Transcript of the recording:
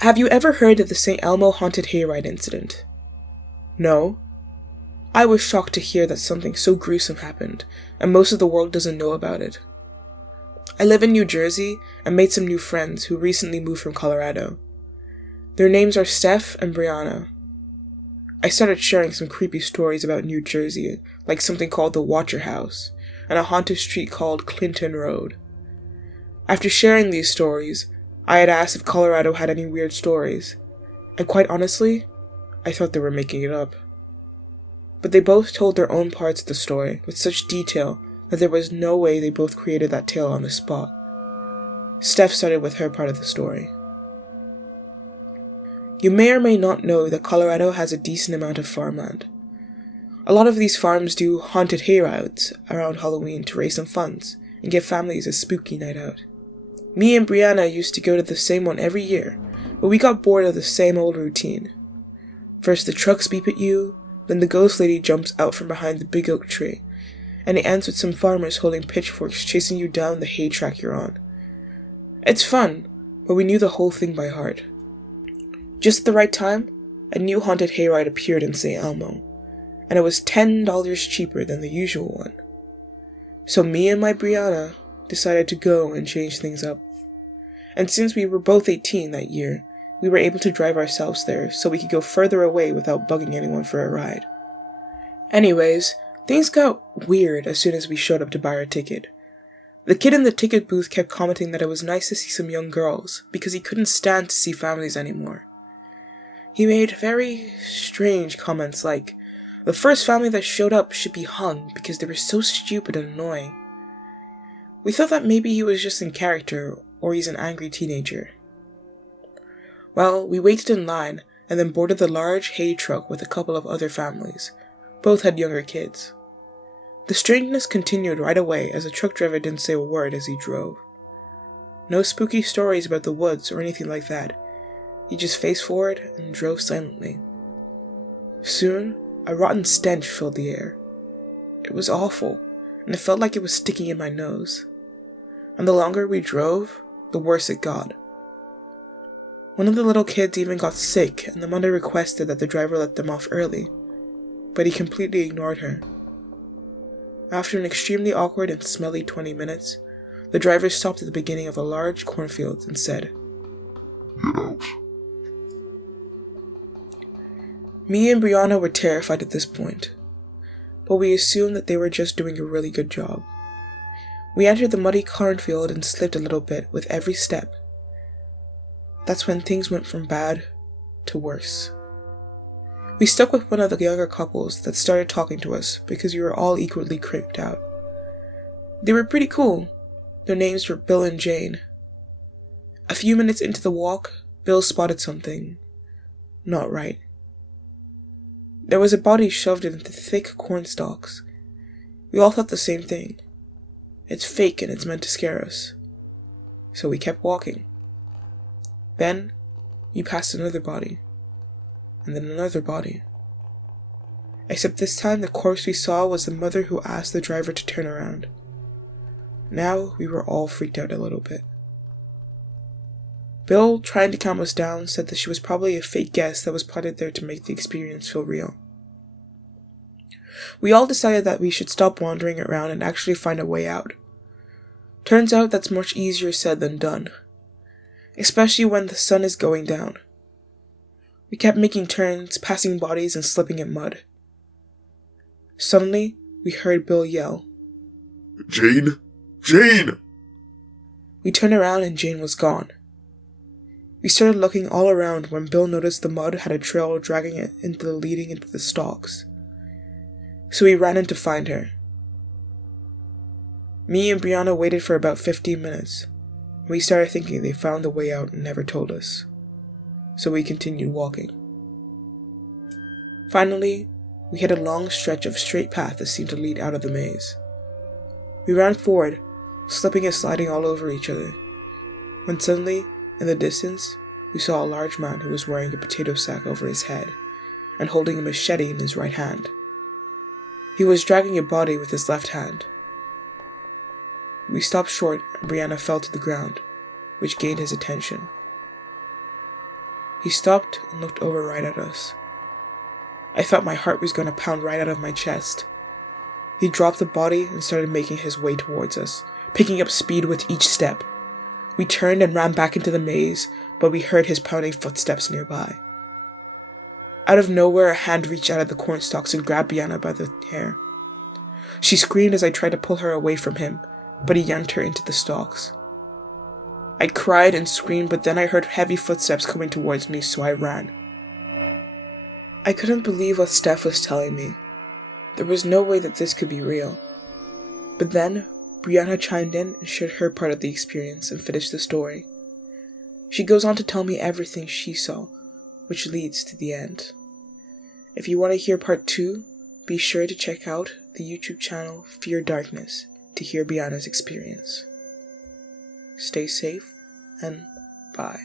Have you ever heard of the St. Elmo haunted hayride incident? No? I was shocked to hear that something so gruesome happened, and most of the world doesn't know about it. I live in New Jersey and made some new friends who recently moved from Colorado. Their names are Steph and Brianna. I started sharing some creepy stories about New Jersey, like something called the Watcher House, and a haunted street called Clinton Road. After sharing these stories, I had asked if Colorado had any weird stories, and quite honestly, I thought they were making it up. But they both told their own parts of the story with such detail that there was no way they both created that tale on the spot. Steph started with her part of the story. You may or may not know that Colorado has a decent amount of farmland. A lot of these farms do haunted hayrides around Halloween to raise some funds and give families a spooky night out. Me and Brianna used to go to the same one every year, but we got bored of the same old routine. First the trucks beep at you, then the ghost lady jumps out from behind the big oak tree, and it ends with some farmers holding pitchforks chasing you down the hay track you're on. It's fun, but we knew the whole thing by heart. Just at the right time, a new haunted hayride appeared in St. Elmo, and it was $10 cheaper than the usual one. So me and my Brianna decided to go and change things up. And since we were both 18 that year, we were able to drive ourselves there so we could go further away without bugging anyone for a ride. Anyways, things got weird as soon as we showed up to buy our ticket. The kid in the ticket booth kept commenting that it was nice to see some young girls because he couldn't stand to see families anymore. He made very strange comments like, the first family that showed up should be hung because they were so stupid and annoying. We thought that maybe he was just in character or he's an angry teenager. Well, we waited in line and then boarded the large hay truck with a couple of other families. Both had younger kids. The strangeness continued right away as the truck driver didn't say a word as he drove. No spooky stories about the woods or anything like that. He just faced forward and drove silently. Soon, a rotten stench filled the air. It was awful, and it felt like it was sticking in my nose. And the longer we drove, the worse it got. One of the little kids even got sick, and the mother requested that the driver let them off early, but he completely ignored her. After an extremely awkward and smelly 20 minutes, the driver stopped at the beginning of a large cornfield and said, "Get out." Me and Brianna were terrified at this point, but we assumed that they were just doing a really good job. We entered the muddy cornfield and slipped a little bit with every step. That's when things went from bad to worse. We stuck with one of the younger couples that started talking to us because we were all equally creeped out. They were pretty cool. Their names were Bill and Jane. A few minutes into the walk, Bill spotted something not right. There was a body shoved into thick corn stalks. We all thought the same thing. It's fake and it's meant to scare us. So we kept walking. Then, we passed another body. And then another body. Except this time the corpse we saw was the mother who asked the driver to turn around. Now we were all freaked out a little bit. Bill, trying to calm us down, said that she was probably a fake guest that was planted there to make the experience feel real. We all decided that we should stop wandering around and actually find a way out. Turns out that's much easier said than done, especially when the sun is going down. We kept making turns, passing bodies and slipping in mud. Suddenly, we heard Bill yell, "Jane! Jane!" We turned around and Jane was gone. We started looking all around when Bill noticed the mud had a trail dragging it leading into the stalks. So we ran in to find her. Me and Brianna waited for about 15 minutes. We started thinking they found the way out and never told us. So we continued walking. Finally, we hit a long stretch of straight path that seemed to lead out of the maze. We ran forward, slipping and sliding all over each other, when suddenly, in the distance, we saw a large man who was wearing a potato sack over his head and holding a machete in his right hand. He was dragging a body with his left hand. We stopped short and Brianna fell to the ground, which gained his attention. He stopped and looked over right at us. I felt my heart was going to pound right out of my chest. He dropped the body and started making his way towards us, picking up speed with each step. We turned and ran back into the maze, but we heard his pounding footsteps nearby. Out of nowhere, a hand reached out of the cornstalks and grabbed Brianna by the hair. She screamed as I tried to pull her away from him, but he yanked her into the stalks. I cried and screamed, but then I heard heavy footsteps coming towards me, so I ran. I couldn't believe what Steph was telling me. There was no way that this could be real. But then, Brianna chimed in and shared her part of the experience and finished the story. She goes on to tell me everything she saw, which leads to the end. If you want to hear part 2, be sure to check out the YouTube channel Fear Darkness to hear Brianna's experience. Stay safe, and bye.